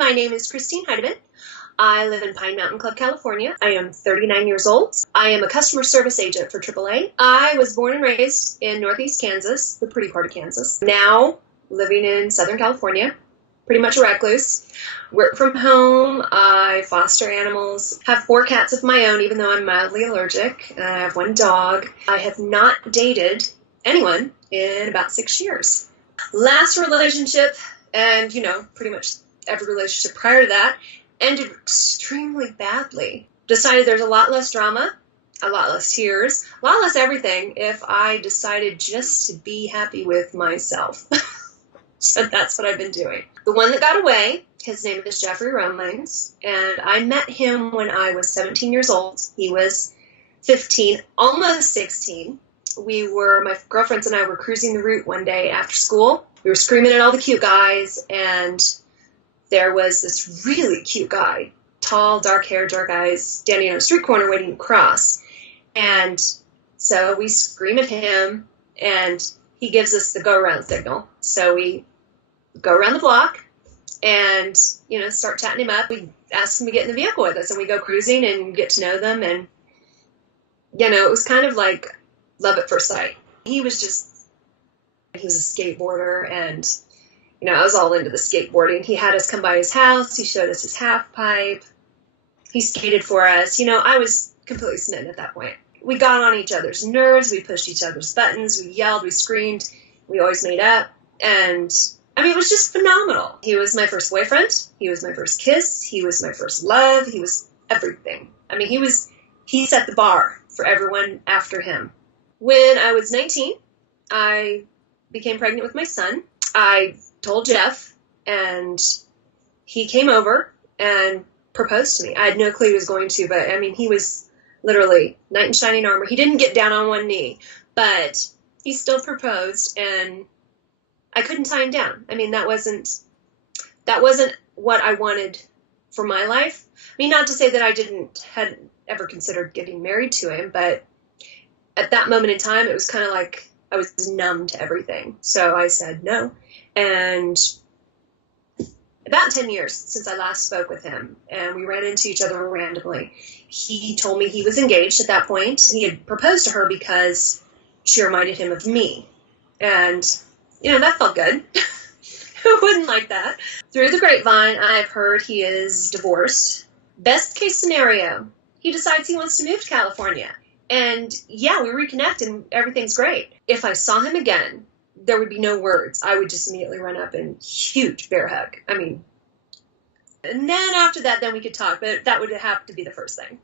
My name is Christine Heidemann. I live in Pine Mountain Club, California. I am 39 years old. I am a customer service agent for AAA. I was born and raised in Northeast Kansas, the pretty part of Kansas. Now living in Southern California, pretty much a recluse. Work from home. I foster animals. Have 4 cats of my own, even though I'm mildly allergic. I have 1 dog. I have not dated anyone in about 6 years. Last relationship, and pretty much every relationship prior to that, ended extremely badly. Decided there's a lot less drama, a lot less tears, a lot less everything if I decided just to be happy with myself. So that's what I've been doing. The one that got away, his name is Jeffrey Romans, and I met him when I was 17 years old. He was 15, almost 16. My girlfriends and I were cruising the route one day after school. We were screaming at all the cute guys, and there was this really cute guy, tall, dark hair, dark eyes, standing on a street corner waiting to cross. And so we scream at him, and he gives us the go-around signal. So we go around the block and, start chatting him up. We ask him to get in the vehicle with us, and we go cruising and get to know them. And, it was kind of like love at first sight. He was a skateboarder, and I was all into the skateboarding. He had us come by his house. He showed us his half pipe. He skated for us. I was completely smitten at that point. We got on each other's nerves. We pushed each other's buttons. We yelled. We screamed. We always made up. And, it was just phenomenal. He was my first boyfriend. He was my first kiss. He was my first love. He was everything. He set the bar for everyone after him. When I was 19, I became pregnant with my son. I told Jeff, and he came over and proposed to me. I had no clue he was going to, but he was literally knight in shining armor. He didn't get down on one knee, but he still proposed, and I couldn't tie him down. That wasn't what I wanted for my life. Not to say that I hadn't ever considered getting married to him, but at that moment in time, it was kind of like I was numb to everything. So I said no. And about 10 years since I last spoke with him, and we ran into each other randomly. He told me he was engaged at that point. He had proposed to her because she reminded him of me. And, that felt good. Who wouldn't like that? Through the grapevine, I've heard he is divorced. Best case scenario, he decides he wants to move to California. And yeah, we reconnect and everything's great. If I saw him again, there would be no words. I would just immediately run up and huge bear hug. And then after that, then we could talk, but that would have to be the first thing.